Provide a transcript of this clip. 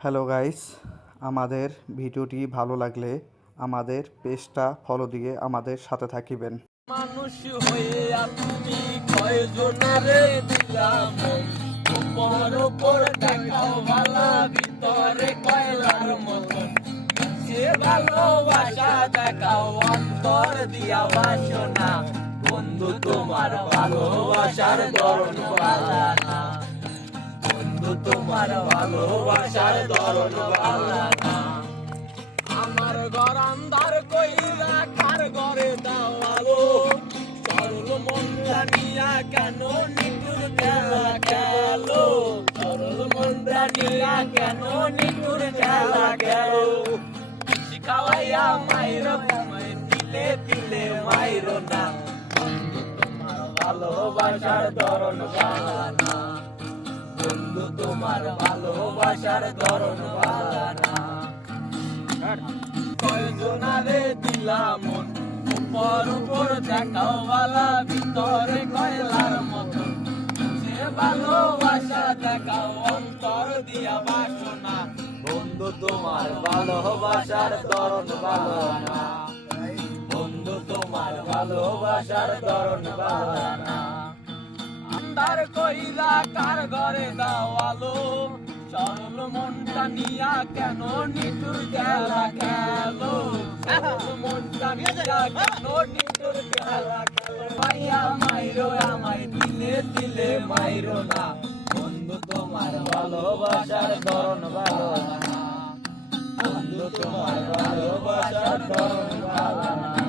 Hello guys, আমাদের ভিডিওটি ভালো লাগলে আমাদের পেজটা ফলো দিয়ে আমাদের সাথে থাকিবেন। মানুষ হয়ে আপনি কয়জনারে দিলাম উপর উপর দেখাও ভালা ভিতরে কয়লার মতন সে ভালোবাসা দেখাও অন্তর দিয়া বাসনা বন্ধু তোমার ভালোবাসার ধরন ভালা না বন্ধু তোমার ভালোবাসার ধরন ভালা না আমার ঘর আন্ধার কইরা কার ঘরে দাওয়ালো সরল মনটা নিয়া কেন নিটুর খেলা খেলো সরল মনটা নিয়া কেন নিটুর খেলা খেলো শিখাওয়াইয়া মাইর মাই দিলে দিলে মাইর না বন্ধু তোমার ভালোবাসার ধরন ভালা না বন্ধু তোমার ভালোবাসার ধরন ভালা না কয়জনারে দিলাম উপর উপর দেখাও ভালা ভিতরে কয়লার মতন সে ভালোবাসা দেখাও অন্তর দিয়া বাসনা বন্ধু তোমার ভালোবাসার ধরন ভালো না বন্ধু তোমার ভালোবাসার ধরন ভালো না আন্ধার কইরা কার ঘরে দাওয়ালো সরল মনটা নিয়া কেন নিটুর খেলা খেলো সরল মনটা নিয়া কেন নিটুর খেলা খেলো মাইয়া মাইরো আমায় দিলে দিলে মাইরো না বন্ধু তোমার ভালোবাসার ধরন ভালো না বন্ধু তোমার ভালোবাসার ধরন ভালো না।